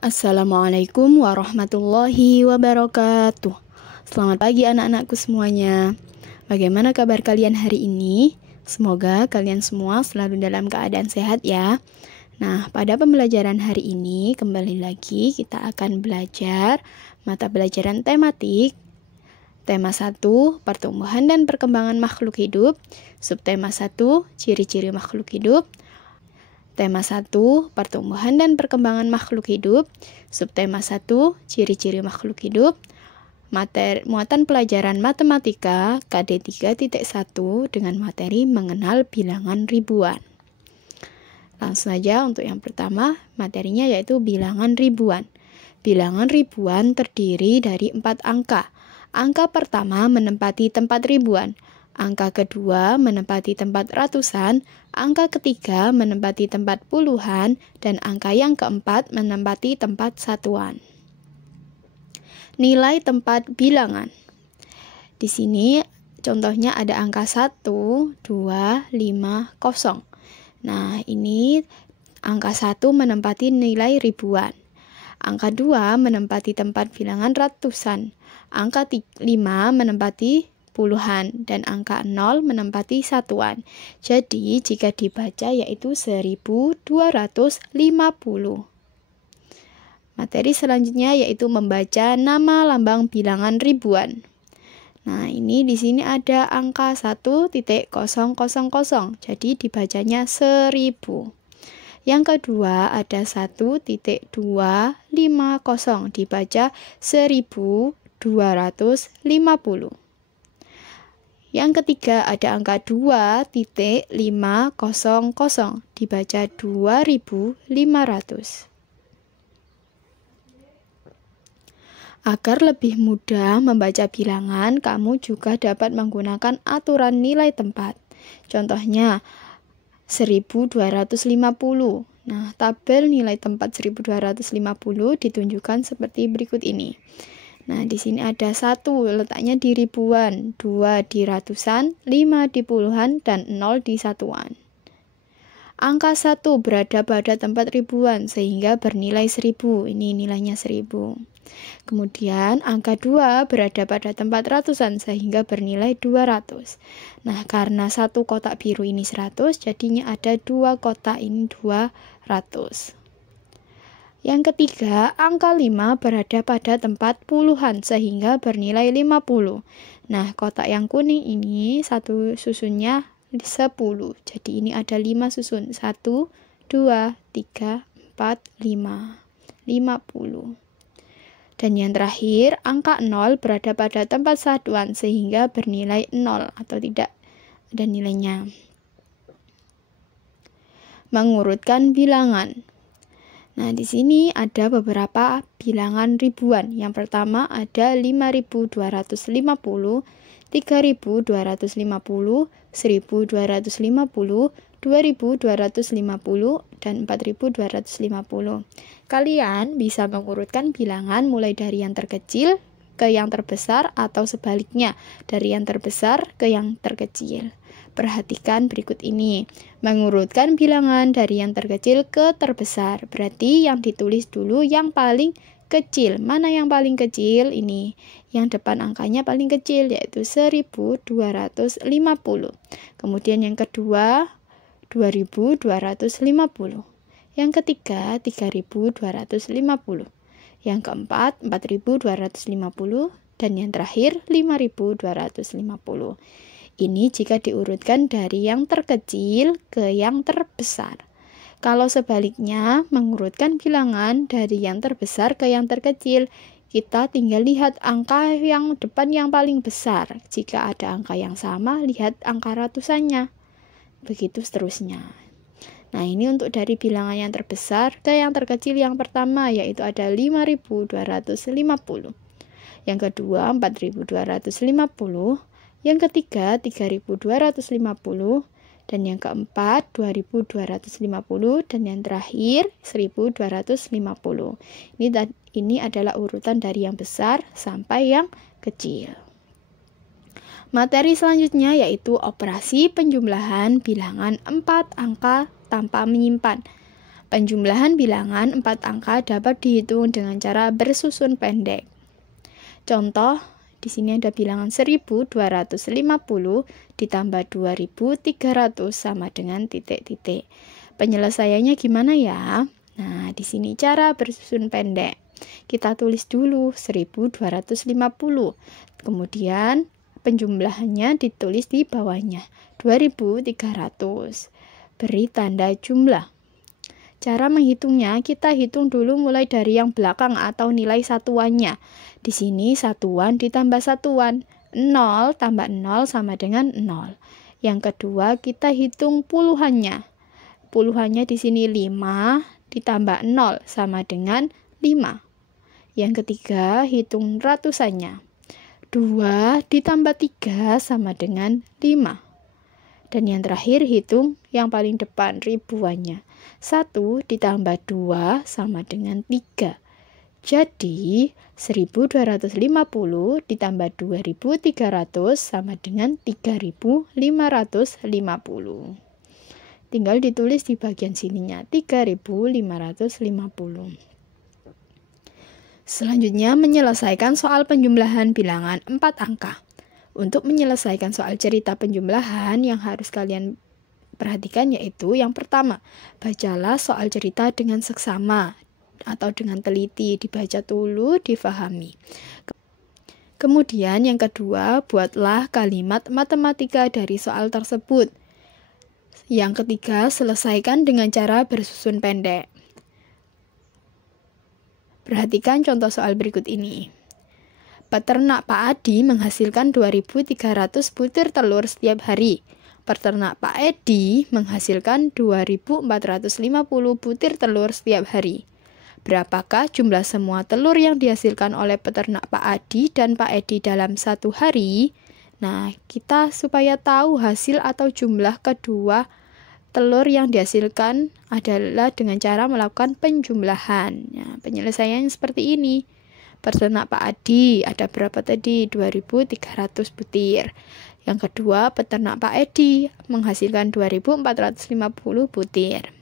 Assalamualaikum warahmatullahi wabarakatuh. Selamat pagi anak-anakku semuanya. Bagaimana kabar kalian hari ini? Semoga kalian semua selalu dalam keadaan sehat ya. Nah, pada pembelajaran hari ini kembali lagi kita akan belajar mata pelajaran tematik. Tema 1, pertumbuhan dan perkembangan makhluk hidup. Subtema 1, ciri-ciri makhluk hidup. Tema 1, pertumbuhan dan perkembangan makhluk hidup. Subtema 1, ciri-ciri makhluk hidup. Muatan pelajaran matematika KD 3.1 dengan materi mengenal bilangan ribuan. Langsung saja untuk yang pertama, materinya yaitu bilangan ribuan. Bilangan ribuan terdiri dari 4 angka. Angka pertama menempati tempat ribuan. Angka kedua menempati tempat ratusan, angka ketiga menempati tempat puluhan, dan angka yang keempat menempati tempat satuan. Nilai tempat bilangan. Di sini contohnya ada angka 1, 2, 5, 0. Nah, ini angka 1 menempati nilai ribuan. Angka 2 menempati tempat bilangan ratusan. Angka 5 menempati puluhan, dan angka 0 menempati satuan. Jadi jika dibaca yaitu 1250. Materi selanjutnya yaitu membaca nama lambang bilangan ribuan. Nah, ini di sini ada angka 1.000, jadi dibacanya 1000. Yang kedua ada 1.250, dibaca 1250. Yang ketiga ada angka 2.500, dibaca 2500. Agar lebih mudah membaca bilangan, kamu juga dapat menggunakan aturan nilai tempat. Contohnya 1250. Nah, tabel nilai tempat 1250 ditunjukkan seperti berikut ini. Nah, di sini ada 1 letaknya di ribuan, 2 di ratusan, 5 di puluhan, dan 0 di satuan. Angka 1 berada pada tempat ribuan sehingga bernilai 1000. Ini nilainya 1000. Kemudian angka 2 berada pada tempat ratusan sehingga bernilai 200. Nah, karena satu kotak biru ini 100, jadinya ada 2 kotak ini 200. Yang ketiga, angka 5 berada pada tempat puluhan sehingga bernilai 50. Nah, kotak yang kuning ini satu susunnya 10. Jadi ini ada 5 susun. 1, 2, 3, 4, 5. 50. Dan yang terakhir, angka 0 berada pada tempat satuan sehingga bernilai 0 atau tidak ada nilainya. Mengurutkan bilangan. Nah, di sini ada beberapa bilangan ribuan. Yang pertama ada 5250, 3250, 1250, 2250, dan 4250. Kalian bisa mengurutkan bilangan mulai dari yang terkecil ke yang terbesar atau sebaliknya, dari yang terbesar ke yang terkecil. Perhatikan berikut ini. Mengurutkan bilangan dari yang terkecil ke terbesar. Berarti yang ditulis dulu yang paling kecil. Mana yang paling kecil? Ini. Yang depan angkanya paling kecil yaitu 1250. Kemudian yang kedua 2250. Yang ketiga 3250. Yang keempat 4250. Dan yang terakhir 5250. Ini jika diurutkan dari yang terkecil ke yang terbesar. Kalau sebaliknya, mengurutkan bilangan dari yang terbesar ke yang terkecil, kita tinggal lihat angka yang depan yang paling besar. Jika ada angka yang sama, lihat angka ratusannya. Begitu seterusnya. Nah, ini untuk dari bilangan yang terbesar ke yang terkecil yang pertama, yaitu ada 5250. Yang kedua, 4250. Yang ketiga 3250, dan yang keempat 2250, dan yang terakhir 1250. Ini adalah urutan dari yang besar sampai yang kecil. Materi selanjutnya yaitu operasi penjumlahan bilangan 4 angka tanpa menyimpan. Penjumlahan bilangan 4 angka dapat dihitung dengan cara bersusun pendek. Contoh, di sini ada bilangan 1250 ditambah 2300 sama dengan titik-titik. Penyelesaiannya gimana ya? Nah, di sini cara bersusun pendek. Kita tulis dulu 1250. Kemudian penjumlahannya ditulis di bawahnya 2300. Beri tanda jumlah. Cara menghitungnya, kita hitung dulu mulai dari yang belakang atau nilai satuannya. Di sini satuan ditambah satuan. 0 tambah 0 sama dengan 0. Yang kedua, kita hitung puluhannya. Puluhannya di sini 5 ditambah 0 sama dengan 5. Yang ketiga, hitung ratusannya. 2 ditambah 3 sama dengan 5. Dan yang terakhir, hitung yang paling depan ribuannya. 1 ditambah 2 sama dengan 3. Jadi, 1250 ditambah 2300 sama dengan 3550. Tinggal ditulis di bagian sininya, 3550. Selanjutnya, menyelesaikan soal penjumlahan bilangan 4 angka. Untuk menyelesaikan soal cerita penjumlahan yang harus kalian perhatikan yaitu yang pertama, bacalah soal cerita dengan seksama atau dengan teliti, dibaca dulu, difahami. Kemudian yang kedua, buatlah kalimat matematika dari soal tersebut. Yang ketiga, selesaikan dengan cara bersusun pendek. Perhatikan contoh soal berikut ini. Peternak Pak Adi menghasilkan 2.300 butir telur setiap hari. Peternak Pak Edi menghasilkan 2.450 butir telur setiap hari. Berapakah jumlah semua telur yang dihasilkan oleh peternak Pak Adi dan Pak Edi dalam satu hari? Nah, kita supaya tahu hasil atau jumlah kedua telur yang dihasilkan adalah dengan cara melakukan penjumlahan. Nah, penyelesaiannya seperti ini. Peternak Pak Adi ada berapa tadi? 2.300 butir. Yang kedua, peternak Pak Edi menghasilkan 2.450 butir.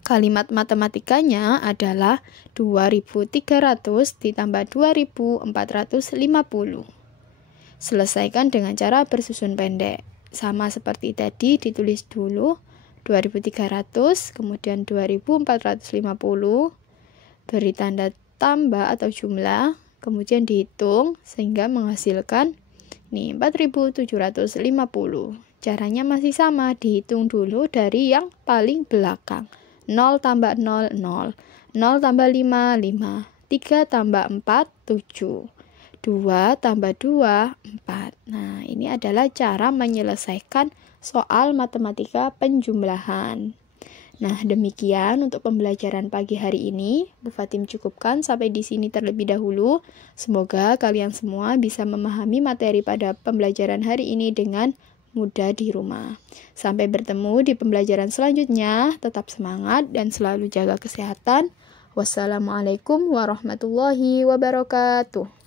Kalimat matematikanya adalah 2.300 ditambah 2.450. Selesaikan dengan cara bersusun pendek. Sama seperti tadi, ditulis dulu 2.300, kemudian 2.450, beri tanda tambah atau jumlah, kemudian dihitung sehingga menghasilkan 4.750. Caranya masih sama, dihitung dulu dari yang paling belakang. 0 tambah 0, 0. 0 tambah 5, 5. 3 tambah 4, 7. 2 tambah 2, 4. Nah, ini adalah cara menyelesaikan soal matematika penjumlahan. Nah, demikian untuk pembelajaran pagi hari ini. Bu Fatim cukupkan sampai di sini terlebih dahulu. Semoga kalian semua bisa memahami materi pada pembelajaran hari ini dengan mudah di rumah. Sampai bertemu di pembelajaran selanjutnya. Tetap semangat dan selalu jaga kesehatan. Wassalamualaikum warahmatullahi wabarakatuh.